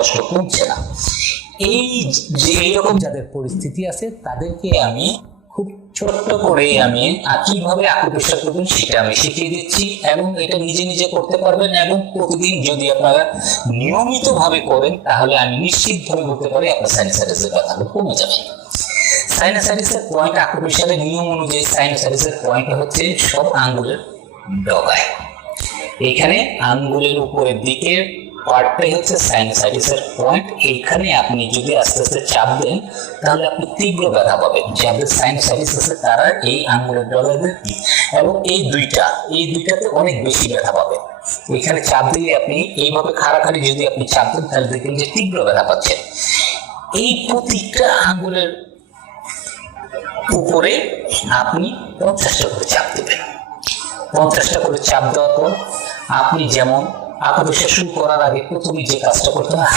শ্বাসকষ্ট কমছে না। এই যে এইরকম যাদের পরিস্থিতি আছে তাদেরকে আমি খুব ছোট্ট করে আমি কিভাবে আকুপ্রেশার করবেন সেটা আমি শিখিয়ে দিচ্ছি, এবং এটা নিজে নিজে করতে পারবেন। এবং প্রতিদিন যদি আপনারা নিয়মিত ভাবে করেন তাহলে আমি নিশ্চিতভাবে বলতে পারি আপনার সাইনাসাইটিসের ব্যথাটা কমে যাবে। সাইনাসাইটিসের পয়েন্ট, আকুপ্রেশারের নিয়ম অনুযায়ী সাইনাসাইটিসের পয়েন্ট হচ্ছে সব আঙ্গুলের ডগায়। এখানে আঙ্গুলের উপরের দিকে পার্টটাই হচ্ছে সাইনাসাইটিসের পয়েন্ট। এইখানে আপনি যদি আস্তে আস্তে চাপ দেন তাহলে আপনি তীব্র ব্যথা পাবেন। যাদের সাইনাসাইটিস আছে তারা এই আঙ্গুলের ডগায়, এবং এই দুইটাতে অনেক বেশি ব্যথা পাবেন। এখানে চাপ দিলে আপনি এইভাবে খাড়াখাড়ি যদি আপনি চাপ দেন তাহলে দেখবেন যে তীব্র ব্যথা পাচ্ছেন। এই প্রতিটা আঙ্গুলের উপরে আপনি 50টা করে চাপ দেবেন। 50টা করে চাপ দেওয়ার পর আপনি যেমন আকুপ্রেশার শুরু করার আগে প্রথমে যে কাজটা করতে হয়,